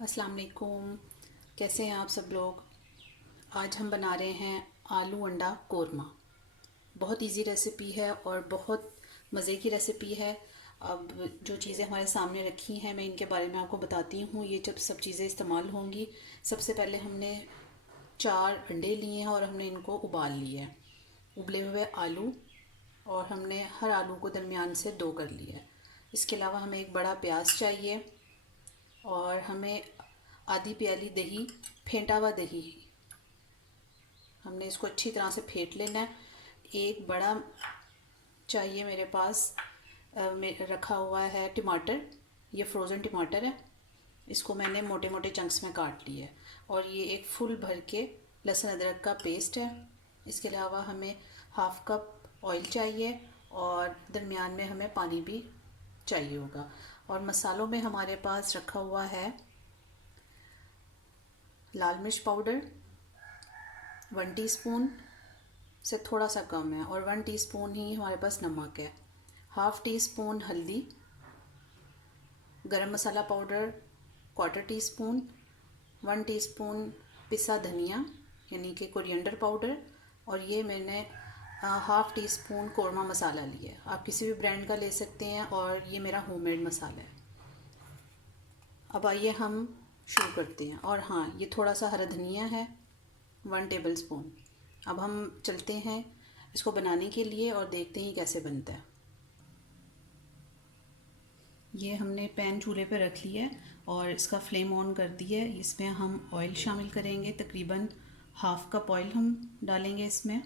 अस्सलाम वालेकुम। कैसे हैं आप सब लोग। आज हम बना रहे हैं आलू अंडा कोरमा। बहुत इजी रेसिपी है और बहुत मज़े की रेसिपी है। अब जो चीज़ें हमारे सामने रखी हैं मैं इनके बारे में आपको बताती हूँ। ये जब सब चीज़ें इस्तेमाल होंगी, सबसे पहले हमने 4 अंडे लिए हैं और हमने इनको उबाल लिया है। उबले हुए आलू, और हमने हर आलू को दरमियान से 2 कर लिया है। इसके अलावा हमें एक बड़ा प्याज चाहिए और हमें आधी प्याली दही, फेंटा हुआ दही, हमने इसको अच्छी तरह से फेंट लेना है। एक बड़ा चाहिए मेरे पास रखा हुआ है टमाटर, ये फ्रोज़न टमाटर है। इसको मैंने मोटे मोटे चंक्स में काट लिया है। और ये एक फुल भर के लहसुन अदरक का पेस्ट है। इसके अलावा हमें हाफ़ कप ऑयल चाहिए और दरमियान में हमें पानी भी चाहिए होगा। और मसालों में हमारे पास रखा हुआ है लाल मिर्च पाउडर 1 टीस्पून से थोड़ा सा कम है, और 1 टीस्पून ही हमारे पास नमक है। हाफ़ टी स्पून हल्दी, गरम मसाला पाउडर 1/4 टीस्पून, 1 टीस्पून पिसा धनिया यानी कि कोरिएंडर पाउडर, और ये मैंने हाफ़ टी स्पून कोरमा मसाला लिया है। आप किसी भी ब्रांड का ले सकते हैं और ये मेरा होममेड मसाला है। अब आइए हम शुरू करते हैं। और हाँ, ये थोड़ा सा हरा धनिया है 1 टेबल स्पून। अब हम चलते हैं इसको बनाने के लिए और देखते हैं कैसे बनता है। ये हमने पैन चूल्हे पे रख लिया है और इसका फ्लेम ऑन कर दिया है। इसमें हम ऑयल शामिल करेंगे, तकरीबन हाफ़ कप ऑयल हम डालेंगे इसमें।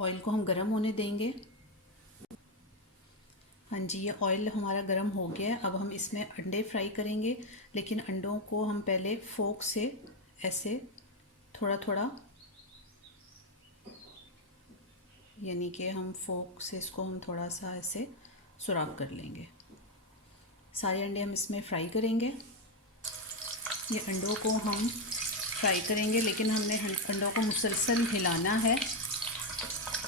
ऑयल को हम गरम होने देंगे। हाँ जी, ये ऑयल हमारा गरम हो गया है। अब हम इसमें अंडे फ्राई करेंगे, लेकिन अंडों को हम पहले फोक से ऐसे थोड़ा थोड़ा, यानी कि हम फोक से इसको हम थोड़ा सा ऐसे सुराख कर लेंगे। सारे अंडे हम इसमें फ्राई करेंगे। ये अंडों को हम फ्राई करेंगे, लेकिन हमने अंडों को मुसलसल हिलाना है।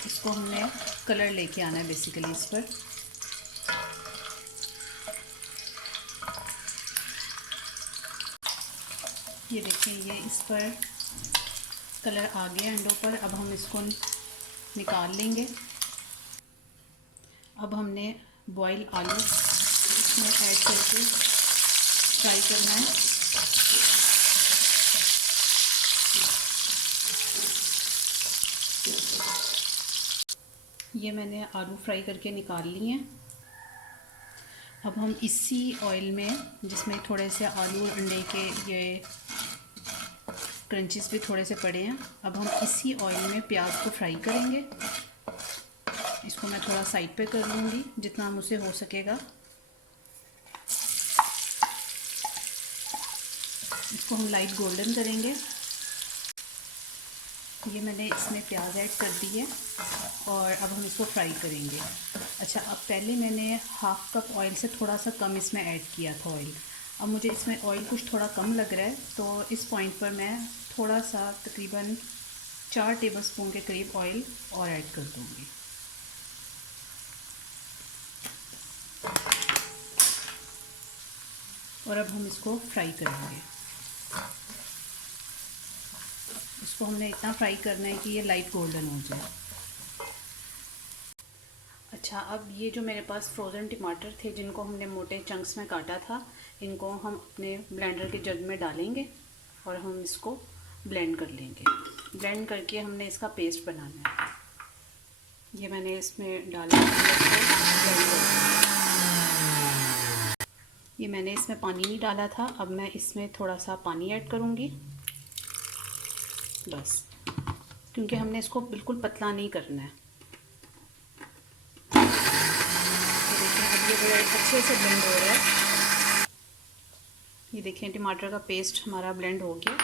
इसको हमने कलर लेके आना है बेसिकली इस पर। ये देखिए, ये इस पर कलर आ गया अंडों पर। अब हम इसको निकाल लेंगे। अब हमने बॉयल आलू इसमें ऐड करके फ्राई करना है। ये मैंने आलू फ्राई करके निकाल लिए हैं। अब हम इसी ऑयल में, जिसमें थोड़े से आलू और अंडे के ये क्रंचेस भी थोड़े से पड़े हैं, अब हम इसी ऑयल में प्याज को फ्राई करेंगे। इसको मैं थोड़ा साइड पे कर लूँगी जितना मुझसे हो सकेगा। इसको हम लाइट गोल्डन करेंगे। ये मैंने इसमें प्याज ऐड कर दी है और अब हम इसको फ्राई करेंगे। अच्छा, अब पहले मैंने हाफ़ कप ऑयल से थोड़ा सा कम इसमें ऐड किया था ऑयल। अब मुझे इसमें ऑयल कुछ थोड़ा कम लग रहा है, तो इस पॉइंट पर मैं थोड़ा सा तकरीबन 4 टेबलस्पून के करीब ऑयल और ऐड कर दूँगी। और अब हम इसको फ्राई करेंगे। इसको हमने इतना फ्राई करना है कि ये लाइट गोल्डन हो जाए। अच्छा, अब ये जो मेरे पास फ्रोज़न टमाटर थे जिनको हमने मोटे चंक्स में काटा था, इनको हम अपने ब्लेंडर के जग में डालेंगे और हम इसको ब्लेंड कर लेंगे। ब्लेंड करके हमने इसका पेस्ट बनाना है। ये मैंने इसमें डाला ये मैंने इसमें पानी नहीं डाला था। अब मैं इसमें थोड़ा सा पानी ऐड करूँगी बस, क्योंकि हमने इसको बिल्कुल पतला नहीं करना है। ये बड़ा अच्छे से ब्लेंड हो रहा है। ये देखिए, टमाटर का पेस्ट हमारा ब्लेंड हो गया।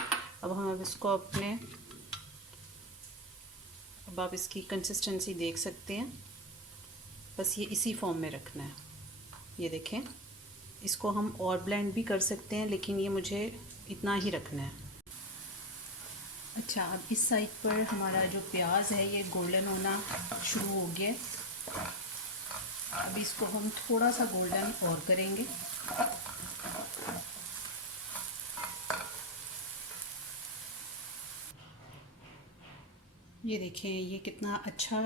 अब इसको अब आप इसकी कंसिस्टेंसी देख सकते हैं। बस ये इसी फॉर्म में रखना है। ये देखें, इसको हम और ब्लेंड भी कर सकते हैं, लेकिन ये मुझे इतना ही रखना है। अच्छा, अब इस साइड पर हमारा जो प्याज है ये गोल्डन होना शुरू हो गया। अब इसको हम थोड़ा सा गोल्डन और करेंगे। ये देखें, ये कितना अच्छा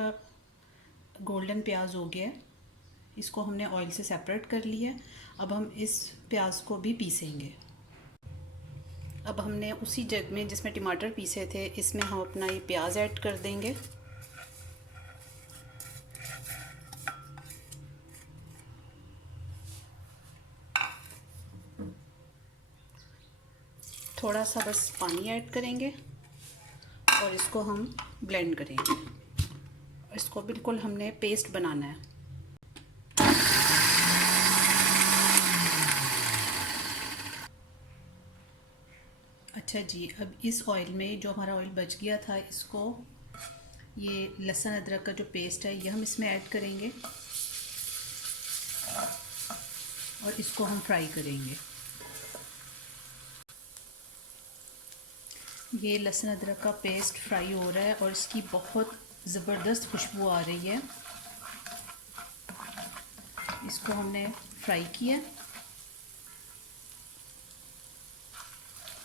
गोल्डन प्याज हो गया है। इसको हमने ऑयल से सेपरेट कर लिया। अब हम इस प्याज को भी पीसेंगे। अब हमने उसी जग में जिसमें टमाटर पीसे थे, इसमें हम अपना ये प्याज ऐड कर देंगे। थोड़ा सा बस पानी ऐड करेंगे और इसको हम ब्लेंड करेंगे। इसको बिल्कुल हमने पेस्ट बनाना है। अच्छा जी, अब इस ऑयल में जो हमारा ऑयल बच गया था, इसको ये लहसुन अदरक का जो पेस्ट है ये हम इसमें ऐड करेंगे और इसको हम फ्राई करेंगे। ये लहसुन अदरक का पेस्ट फ्राई हो रहा है और इसकी बहुत ज़बरदस्त खुशबू आ रही है। इसको हमने फ्राई किया।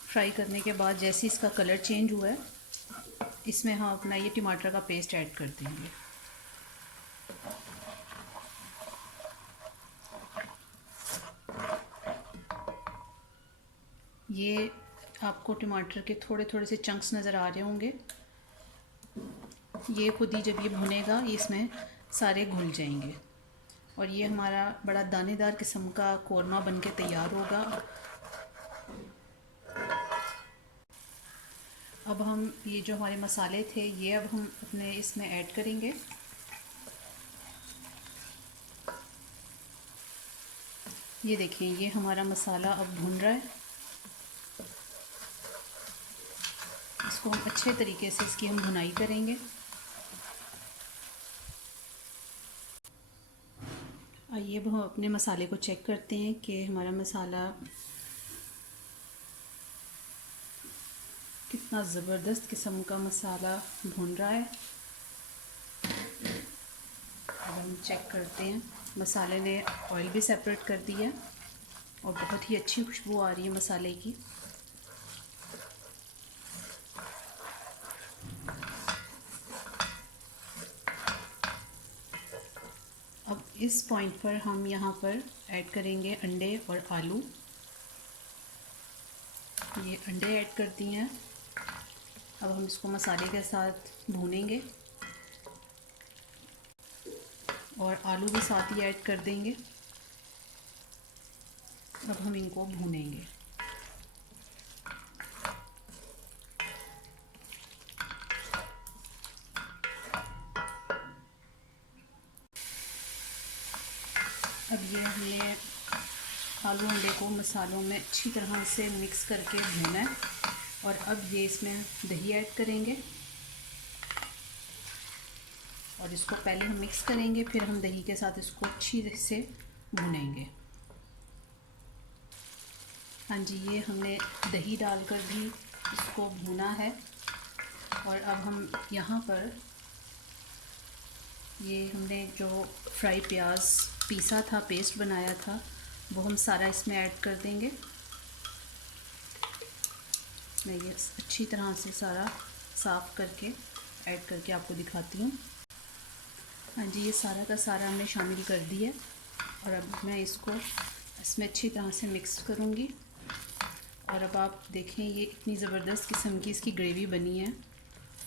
फ्राई करने के बाद जैसे इसका कलर चेंज हुआ है, इसमें हम अपना ये टमाटर का पेस्ट ऐड कर देंगे। ये आपको टमाटर के थोड़े थोड़े से चंक्स नज़र आ रहे होंगे। ये खुद ही जब ये भुनेगा, ये इसमें सारे घुल जाएंगे और ये हमारा बड़ा दानेदार किस्म का कोरमा बनके तैयार होगा। अब हम ये जो हमारे मसाले थे, ये अब हम अपने इसमें ऐड करेंगे। ये देखें, ये हमारा मसाला अब भुन रहा है। इसको हम अच्छे तरीके से इसकी हम भुनाई करेंगे। आइए अब हम अपने मसाले को चेक करते हैं कि हमारा मसाला कितना ज़बरदस्त किस्म का मसाला भुन रहा है। अब हम चेक करते हैं। मसाले ने ऑयल भी सेपरेट कर दिया और बहुत ही अच्छी खुशबू आ रही है मसाले की। अब इस पॉइंट पर हम यहाँ पर ऐड करेंगे अंडे और आलू। ये अंडे ऐड कर दिए हैं। अब हम इसको मसाले के साथ भूनेंगे और आलू भी साथ ही ऐड कर देंगे। अब हम इनको भूनेंगे। अब ये हमने आलू अंडे को मसालों में अच्छी तरह से मिक्स करके भूना है और अब ये इसमें दही ऐड करेंगे और इसको पहले हम मिक्स करेंगे, फिर हम दही के साथ इसको अच्छी तरह से भूनेंगे। हाँ जी, ये हमने दही डालकर भी इसको भूना है और अब हम यहाँ पर ये हमने जो फ्राई प्याज पीसा था, पेस्ट बनाया था, वो हम सारा इसमें ऐड कर देंगे। मैं ये अच्छी तरह से सारा साफ़ करके ऐड करके आपको दिखाती हूँ। हाँ जी, ये सारा का सारा हमने शामिल कर दिया और अब मैं इसको इसमें अच्छी तरह से मिक्स करूँगी। और अब आप देखें, ये इतनी ज़बरदस्त किस्म की इसकी ग्रेवी बनी है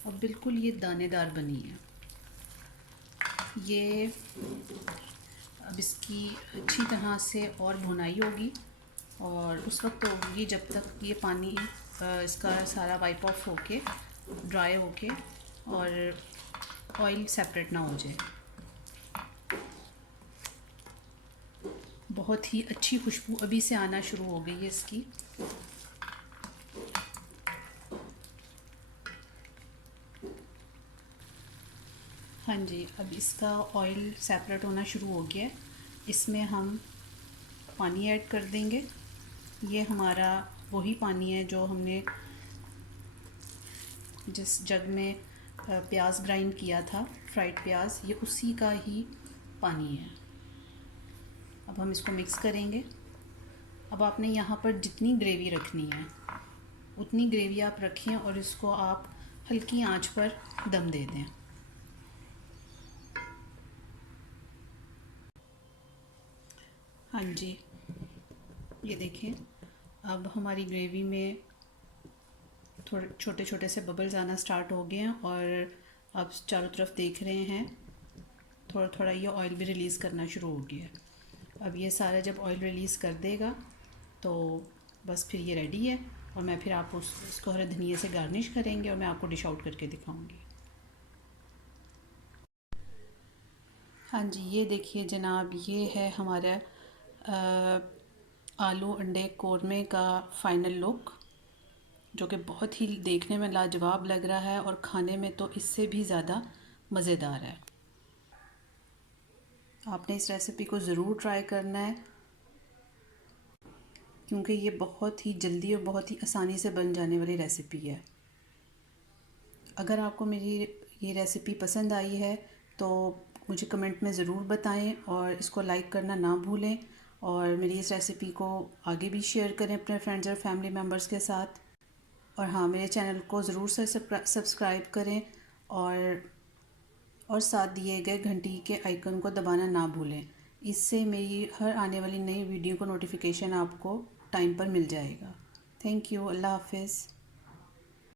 और बिल्कुल ये दानेदार बनी है। ये अब इसकी अच्छी तरह से और भुनाई होगी और उस वक्त होगी जब तक ये पानी इसका सारा वाइप ऑफ होके ड्राई होके और ऑयल सेपरेट ना हो जाए। बहुत ही अच्छी खुशबू अभी से आना शुरू हो गई है इसकी। हाँ जी, अब इसका ऑयल सेपरेट होना शुरू हो गया है। इसमें हम पानी ऐड कर देंगे। ये हमारा वही पानी है जो हमने जिस जग में प्याज ग्राइंड किया था, फ्राइड प्याज, ये उसी का ही पानी है। अब हम इसको मिक्स करेंगे। अब आपने यहाँ पर जितनी ग्रेवी रखनी है उतनी ग्रेवी आप रखें और इसको आप हल्की आंच पर दम दे दें। हाँ जी, ये देखें, अब हमारी ग्रेवी में थोड़े छोटे छोटे से बबल्स आना स्टार्ट हो गए हैं और आप चारों तरफ देख रहे हैं थोड़ा थोड़ा ये ऑयल भी रिलीज़ करना शुरू हो गया है। अब ये सारा जब ऑयल रिलीज़ कर देगा तो बस फिर ये रेडी है और मैं फिर आप उसको हरे धनिए से गार्निश करेंगे और मैं आपको डिश आउट करके दिखाऊंगी। हाँ जी, ये देखिए जनाब, ये है हमारा आलू अंडे कोरमे का फ़ाइनल लुक, जो कि बहुत ही देखने में लाजवाब लग रहा है और खाने में तो इससे भी ज़्यादा मज़ेदार है। आपने इस रेसिपी को ज़रूर ट्राई करना है क्योंकि ये बहुत ही जल्दी और बहुत ही आसानी से बन जाने वाली रेसिपी है। अगर आपको मेरी ये रेसिपी पसंद आई है तो मुझे कमेंट में ज़रूर बताएं और इसको लाइक करना ना भूलें और मेरी इस रेसिपी को आगे भी शेयर करें अपने फ्रेंड्स और फैमिली मेम्बर्स के साथ। और हाँ, मेरे चैनल को ज़रूर से सब्सक्राइब करें और साथ दिए गए घंटी के आइकन को दबाना ना भूलें। इससे मेरी हर आने वाली नई वीडियो को नोटिफिकेशन आपको टाइम पर मिल जाएगा। Thank you. अल्लाह हाफ़िज़।